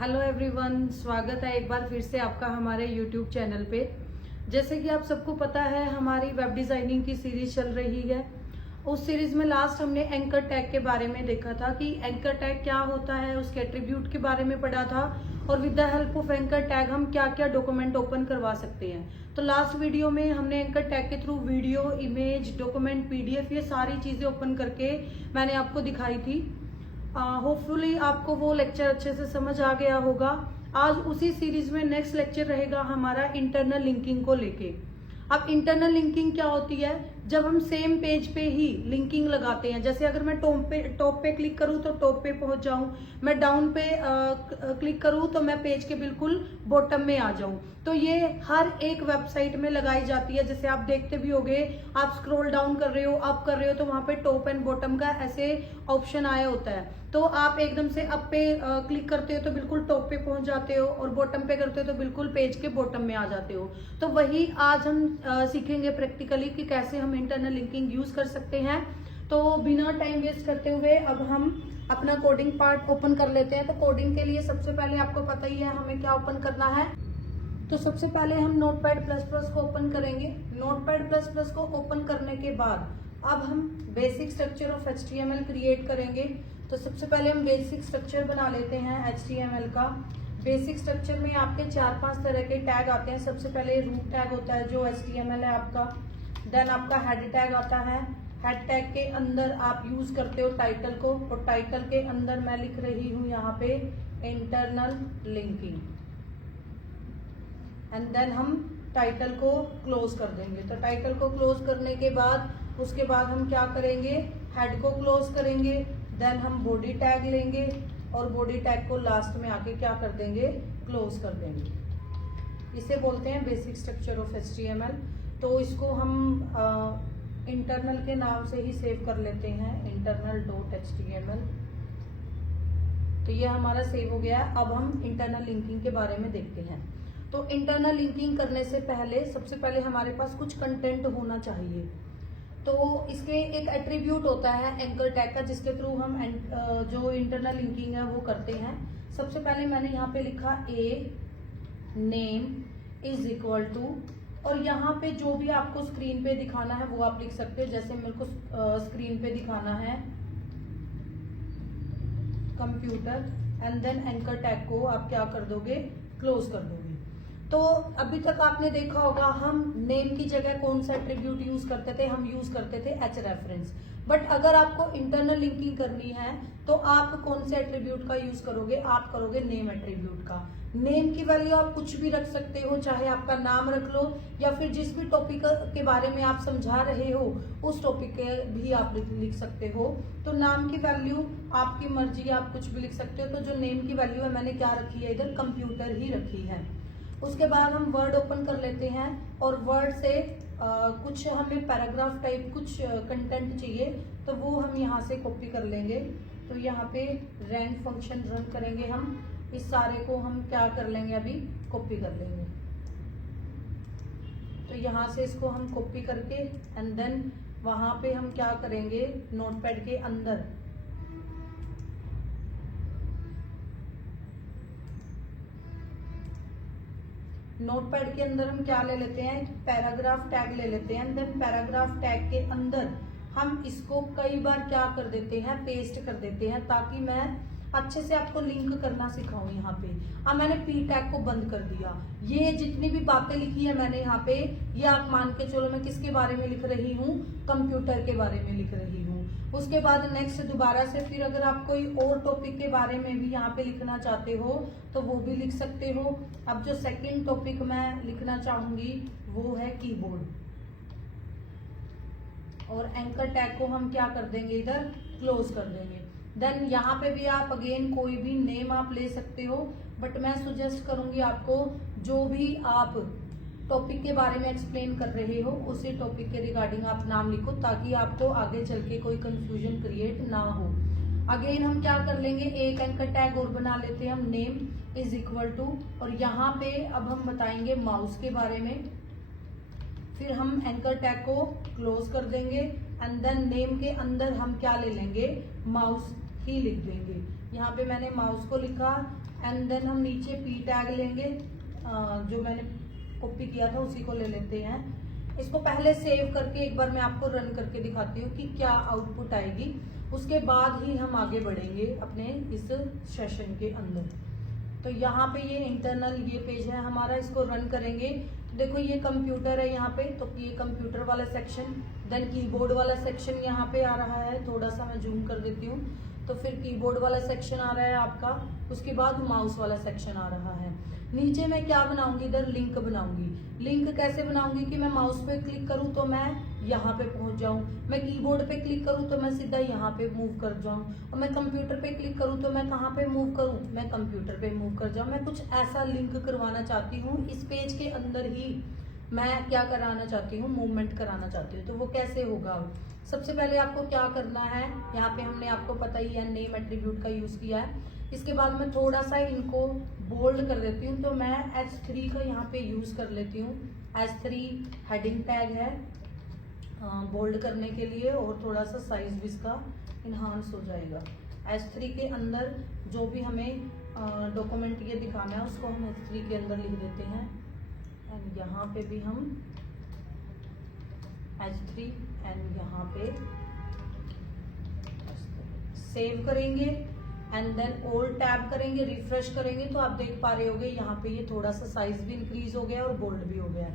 Hello everyone, स्वागत है एक बार फिर से आपका हमारे यूट्यूब चैनल पे। जैसे कि आप सबको पता है, हमारी वेब डिज़ाइनिंग की सीरीज चल रही है। उस सीरीज में लास्ट हमने एंकर टैग के बारे में देखा था कि एंकर टैग क्या होता है, उसके एट्रीब्यूट के बारे में पढ़ा था और with the help of anchor tag हम क्या क्या डॉक्यूमेंट ओपन करवा सकते हैं। तो लास्ट वीडियो में हमने एंकर टैग के through video, image, document, PDF, ये सारी चीज़ें ओपन करके मैंने आपको दिखाई थी। होपफुली आपको वो लेक्चर अच्छे से समझ आ गया होगा। आज उसी सीरीज में नेक्स्ट लेक्चर रहेगा हमारा इंटरनल लिंकिंग को लेके। अब इंटरनल लिंकिंग क्या होती है? जब हम सेम पेज पे ही लिंकिंग लगाते हैं। जैसे अगर मैं टॉप पे क्लिक करूं तो टॉप पे पहुंच जाऊं, मैं डाउन पे क्लिक करूं तो मैं पेज के बिल्कुल बॉटम में आ जाऊं। तो ये हर एक वेबसाइट में लगाई जाती है। जैसे आप देखते भी होंगे, आप स्क्रॉल डाउन कर रहे हो, अप कर रहे हो, तो वहां पे टॉप एंड बॉटम का ऐसे ऑप्शन आया होता है। तो आप एकदम से अप पे क्लिक करते हो तो बिल्कुल टॉप पे पहुंच जाते हो, और बॉटम पे करते हो तो बिल्कुल पेज के बॉटम में आ जाते हो। तो वही आज हम सीखेंगे प्रैक्टिकली कि कैसे हम इंटरनल लिंकिंग यूज कर सकते हैं। तो बिना टाइम वेस्ट करते हुए अब हम अपना कोडिंग पार्ट ओपन कर लेते हैं। तो कोडिंग के लिए सबसे पहले आपको पता ही है हमें क्या ओपन करना है। तो सबसे पहले हम नोटपैड प्लस प्लस को ओपन करेंगे। नोटपैड प्लस प्लस को ओपन करने के बाद अब हम basic structure of HTML create करेंगे। तो सबसे पहले हम बेसिक स्ट्रक्चर बना लेते हैं HTML का। बेसिक स्ट्रक्चर में आपके 4-5 तरह के टैग आते हैं। सबसे पहले रूट टैग होता है जो HTML है आपका। देन आपका हेड टैग आता है। हेड टैग के अंदर आप यूज करते हो टाइटल को, और टाइटल के अंदर मैं लिख रही हूँ यहाँ पे इंटरनल लिंकिंग। एंड देन हम टाइटल को क्लोज कर देंगे। तो टाइटल को क्लोज करने के बाद उसके बाद हम क्या करेंगे, हेड को क्लोज करेंगे। देन हम बॉडी टैग लेंगे और बॉडी टैग को लास्ट में आके क्या कर देंगे, क्लोज कर देंगे। इसे बोलते हैं बेसिक स्ट्रक्चर ऑफ HTML। तो इसको हम इंटरनल के नाम से ही सेव कर लेते हैं, internal.html। तो ये हमारा सेव हो गया है। अब हम इंटरनल लिंकिंग के बारे में देखते हैं। तो इंटरनल लिंकिंग करने से पहले सबसे पहले हमारे पास कुछ कंटेंट होना चाहिए। तो इसके एक एट्रीब्यूट होता है एंकर टैग का, जिसके थ्रू हम जो इंटरनल लिंकिंग है वो करते हैं। सबसे पहले मैंने यहाँ पे लिखा a name is equal to, और यहाँ पे जो भी आपको स्क्रीन पे दिखाना है वो आप लिख सकते हो। जैसे मेरे को स्क्रीन पे दिखाना है computer, and then anchor tag को आप क्या कर दोगे, क्लोज कर दोगे। तो अभी तक आपने देखा होगा हम नेम की जगह कौन सा एट्रीब्यूट यूज करते थे, हम यूज करते थे H रेफरेंस। बट अगर आपको इंटरनल लिंकिंग करनी है तो आप कौन से एट्रीब्यूट का यूज करोगे, आप करोगे नेम एट्रीब्यूट का। नेम की वैल्यू आप कुछ भी रख सकते हो, चाहे आपका नाम रख लो या फिर जिस भी टॉपिक के बारे में आप समझा रहे हो उस टॉपिक के भी आप लिख सकते हो। तो नाम की वैल्यू आपकी मर्जी, आप कुछ भी लिख सकते हो। तो जो नेम की वैल्यू है मैंने क्या रखी है, इधर कंप्यूटर ही रखी है। उसके बाद हम वर्ड ओपन कर लेते हैं, और वर्ड से कुछ हमें पैराग्राफ टाइप कुछ कंटेंट चाहिए, तो वो हम यहाँ से कॉपी कर लेंगे। तो यहाँ पे रैंक फंक्शन रन करेंगे हम, इस सारे को हम क्या कर लेंगे, अभी कॉपी कर लेंगे। तो यहाँ से इसको हम कॉपी करके एंड देन वहां पे हम क्या करेंगे, नोटपैड के अंदर नोटपैड के अंदर हम क्या ले लेते हैं, पैराग्राफ टैग ले लेते हैं। देन पैराग्राफ टैग के अंदर हम इसको कई बार क्या कर देते हैं, पेस्ट कर देते हैं, ताकि मैं अच्छे से आपको लिंक करना सिखाऊं। यहाँ पे अब मैंने पी टैग को बंद कर दिया। ये जितनी भी बातें लिखी है मैंने यहाँ पे, ये आप मान के चलो मैं किसके बारे में लिख रही हूँ, कंप्यूटर के बारे में लिख रही हूँ। उसके बाद नेक्स्ट दोबारा से फिर अगर आप कोई और टॉपिक के बारे में भी यहाँ पे लिखना चाहते हो तो वो भी लिख सकते हो। अब जो सेकंड टॉपिक मैं लिखना चाहूंगी वो है कीबोर्ड, और एंकर टैग को हम क्या कर देंगे, इधर क्लोज कर देंगे। देन यहाँ पे भी आप अगेन कोई भी नेम आप ले सकते हो, बट मैं सुजेस्ट करूंगी आपको जो भी आप टॉपिक के बारे में एक्सप्लेन कर रहे हो उसी टॉपिक के रिगार्डिंग आप नाम लिखो, ताकि आपको आगे चल के कोई कंफ्यूजन क्रिएट ना हो। अगेन हम क्या कर लेंगे, एक एंकर टैग और बना लेते हैं हम, नेम इज इक्वल टू, और यहाँ पे अब हम बताएंगे माउस के बारे में। फिर हम एंकर टैग को क्लोज कर देंगे एंड देन नेम के अंदर हम क्या ले लेंगे, माउस ही लिख देंगे। यहाँ पे मैंने माउस को लिखा एंड देन हम नीचे पी टैग लेंगे, जो मैंने कॉपी किया था उसी को ले लेते हैं। इसको पहले सेव करके एक बार मैं आपको रन करके दिखाती हूँ कि क्या आउटपुट आएगी, उसके बाद ही हम आगे बढ़ेंगे अपने इस सेशन के अंदर। तो यहाँ पे ये इंटरनल ये पेज है हमारा, इसको रन करेंगे तो देखो ये कंप्यूटर है यहाँ पे, तो ये कंप्यूटर वाला सेक्शन, देन कीबोर्ड वाला सेक्शन यहाँ पे आ रहा है, थोड़ा सा मैं जूम कर देती हूँ, तो फिर कीबोर्ड वाला सेक्शन आ रहा है आपका, उसके बाद माउस वाला सेक्शन आ रहा है। नीचे मैं क्या बनाऊंगी, इधर लिंक बनाऊंगी। लिंक कैसे बनाऊंगी कि मैं माउस पे क्लिक करूं तो मैं यहाँ पे पहुंच जाऊं, मैं कीबोर्ड पे क्लिक करूं तो मैं सीधा यहाँ पे मूव कर जाऊं, और मैं कंप्यूटर पे क्लिक करूं तो मैं कहाँ पे मूव करूं, मैं कंप्यूटर पे मूव कर जाऊं। मैं कुछ ऐसा लिंक करवाना चाहती हूँ इस पेज के अंदर ही, मैं क्या कराना चाहती हूँ, मूवमेंट कराना चाहती हूँ। तो वो कैसे होगा, सबसे पहले आपको क्या करना है, यहाँ पे हमने आपको पता ही है नेम एट्रीब्यूट का यूज किया है। इसके बाद मैं थोड़ा सा इनको बोल्ड कर देती हूँ, तो मैं H3 का यहाँ पे यूज कर लेती हूँ। H3 हेडिंग टैग है बोल्ड करने के लिए, और थोड़ा सा साइज भी इसका इन्हांस हो जाएगा। H3 के अंदर जो भी हमें डॉक्यूमेंट ये दिखाना है उसको हम H3 के अंदर लिख देते हैं, एंड यहाँ पे भी हम H3 एंड यहाँ पे सेव करेंगे, एंड देन ऑल टैब करेंगे, रिफ्रेश करेंगे, तो आप देख पा रहे होगे यहाँ पे ये थोड़ा सा साइज भी इंक्रीज हो गया और बोल्ड भी हो गया।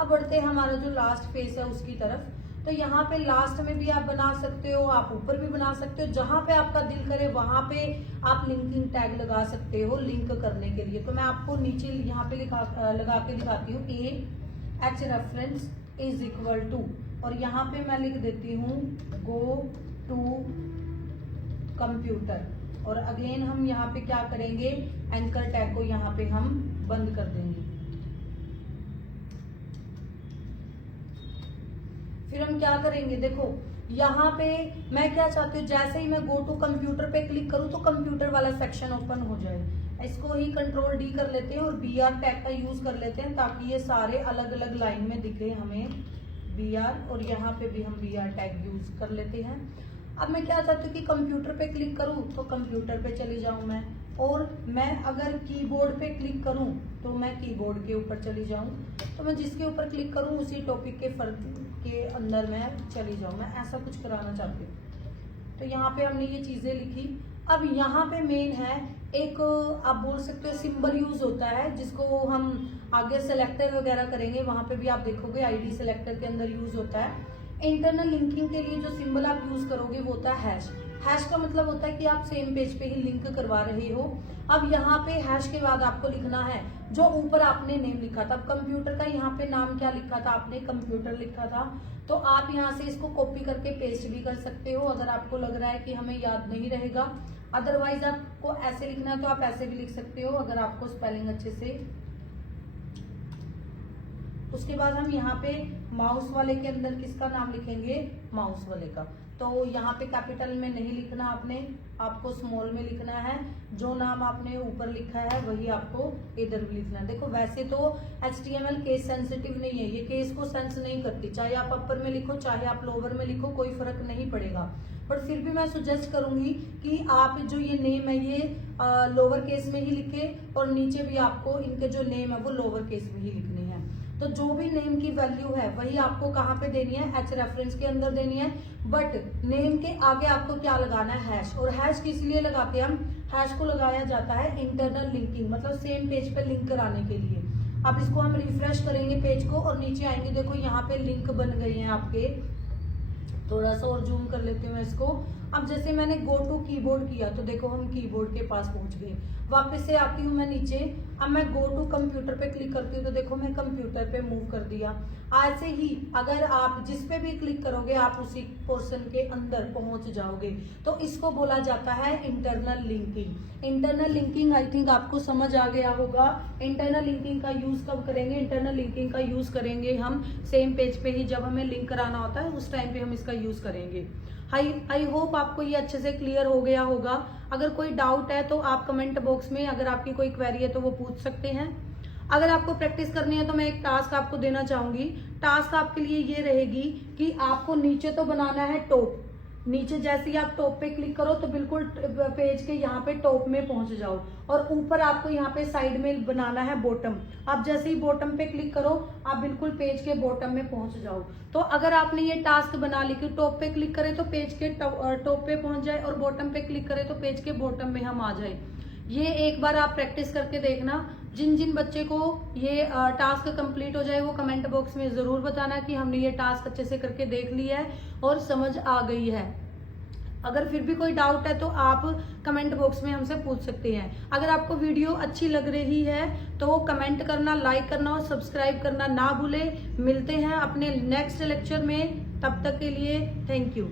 अब बढ़ते हैं हमारा जो लास्ट फेस है उसकी तरफ। तो यहाँ पे लास्ट में भी आप बना सकते हो, आप ऊपर भी बना सकते हो, जहां पे आपका दिल करे वहां पे आप लिंकिंग टैग लगा सकते हो लिंक करने के लिए। तो मैं आपको नीचे यहाँ पे लगा के दिखाती हूँ, AH reference is equal to, और यहाँ पे मैं लिख देती हूँ गो टू कंप्यूटर, और अगेन हम यहाँ पे क्या करेंगे, एंकर टैग को यहाँ पे हम बंद कर देंगे। फिर हम क्या करेंगे, देखो यहाँ पे मैं क्या चाहती हूँ, जैसे ही मैं गो टू कंप्यूटर पे क्लिक करूँ तो कंप्यूटर वाला सेक्शन ओपन हो जाए। इसको ही कंट्रोल D कर लेते हैं और BR टैग का यूज कर लेते हैं, ताकि ये सारे अलग अलग लाइन में दिखे हमें BR, और यहाँ पे भी हम BR टैग यूज कर लेते हैं। अब मैं क्या चाहती हूँ कि कंप्यूटर पे क्लिक करूँ तो कंप्यूटर पे चली जाऊँ मैं, और मैं अगर कीबोर्ड पे क्लिक करूँ तो मैं कीबोर्ड के ऊपर चली जाऊँ, तो मैं जिसके ऊपर क्लिक करूँ उसी टॉपिक के फर्क के अंदर मैं चली जाऊँ, मैं ऐसा कुछ कराना चाहती हूँ। तो यहाँ पे हमने ये चीजें लिखी। अब यहाँ पे मेन है एक, आप बोल सकते हो सिंबल यूज होता है, जिसको हम आगे सेलेक्टर वगैरह करेंगे, वहां पे भी आप देखोगे ID सेलेक्टर के अंदर यूज होता है। इंटरनल लिंकिंग के लिए जो सिंबल आप यूज करोगे वो होता है हैश। हैश का मतलब होता है कि आप सेम पेज पे ही लिंक करवा रहे हो। अब यहाँ पे हैश के बाद आपको लिखना है जो ऊपर आपने नेम लिखा था। अब कंप्यूटर का यहाँ पे नाम क्या लिखा था, आपने कंप्यूटर लिखा था, तो आप यहाँ से इसको कॉपी करके पेस्ट भी कर सकते हो अगर आपको लग रहा है कि हमें याद नहीं रहेगा। अदरवाइज आपको ऐसे लिखना है तो आप ऐसे भी लिख सकते हो अगर आपको स्पेलिंग अच्छे से। उसके बाद हम यहाँ पे माउस वाले के अंदर किसका नाम लिखेंगे, माउस वाले का। तो यहाँ पे कैपिटल में नहीं लिखना आपको स्मॉल में लिखना है। जो नाम आपने ऊपर लिखा है वही आपको इधर भी लिखना है। देखो वैसे तो HTML केस सेंसिटिव नहीं है, ये केस को सेंस नहीं करती, चाहे आप अपर में लिखो चाहे आप लोअर में लिखो कोई फर्क नहीं पड़ेगा। बट फिर भी मैं सुजेस्ट करूंगी कि आप जो ये नेम है ये लोअर केस में ही लिखे, और नीचे भी आपको इनके जो नेम है वो लोअर केस में ही लिखने हैं। तो जो भी नेम की वैल्यू है वही आपको कहाँ पे देनी है, H रेफरेंस के अंदर देनी है। बट नेम के आगे आपको क्या लगाना है, हैश। और हैश किस लिए लगाते हैं हम, हैश को लगाया जाता है इंटरनल लिंकिंग, मतलब सेम पेज पे लिंक कराने के लिए। अब इसको हम रिफ्रेश करेंगे पेज को और नीचे आएंगे, देखो यहाँ पे लिंक बन गए हैं आपके। थोड़ा सा और जूम कर लेती हूँ इसको। अब जैसे मैंने गो टू कीबोर्ड किया तो देखो हम कीबोर्ड के पास पहुंच गए। वापस से आती हूँ मैं नीचे, अब मैं गो टू कंप्यूटर पे क्लिक करती हूँ तो देखो मैं कंप्यूटर पे मूव कर दिया। ऐसे ही अगर आप जिस पे भी क्लिक करोगे आप उसी पोर्शन के अंदर पहुंच जाओगे। तो इसको बोला जाता है internal linking. Internal linking I think आपको समझ आ गया होगा। इंटरनल लिंकिंग का यूज कब करेंगे, इंटरनल लिंकिंग का यूज करेंगे हम सेम पेज पे ही, जब हमें लिंक कराना होता है उस टाइम पे हम इसका यूज करेंगे। आई होप आपको ये अच्छे से क्लियर हो गया होगा। अगर कोई डाउट है तो आप कमेंट बॉक्स में, अगर आपकी कोई क्वेरी है तो वो पूछ सकते हैं। अगर आपको प्रैक्टिस करनी है तो मैं एक टास्क आपको देना चाहूंगी। टास्क आपके लिए ये रहेगी कि आपको नीचे तो बनाना है टॉप, नीचे जैसे ही आप टॉप पे क्लिक करो तो बिल्कुल पेज के यहाँ पे टॉप में पहुंच जाओ, और ऊपर आपको यहाँ पे साइड में बनाना है बॉटम। आप जैसे ही बॉटम पे क्लिक करो आप बिल्कुल पेज के बॉटम में पहुंच जाओ। तो अगर आपने ये टास्क बना ली कि टॉप पे क्लिक करें तो पेज के टॉप पे पहुंच जाए, और बॉटम पे क्लिक करें तो पेज के बॉटम में हम आ जाए। ये एक बार आप प्रैक्टिस करके देखना। जिन जिन बच्चे को ये टास्क कंप्लीट हो जाए वो कमेंट बॉक्स में जरूर बताना कि हमने ये टास्क अच्छे से करके देख लिया है और समझ आ गई है। अगर फिर भी कोई डाउट है तो आप कमेंट बॉक्स में हमसे पूछ सकते हैं। अगर आपको वीडियो अच्छी लग रही है तो वो कमेंट करना, लाइक करना और सब्सक्राइब करना ना भूले। मिलते हैं अपने नेक्स्ट लेक्चर में, तब तक के लिए थैंक यू।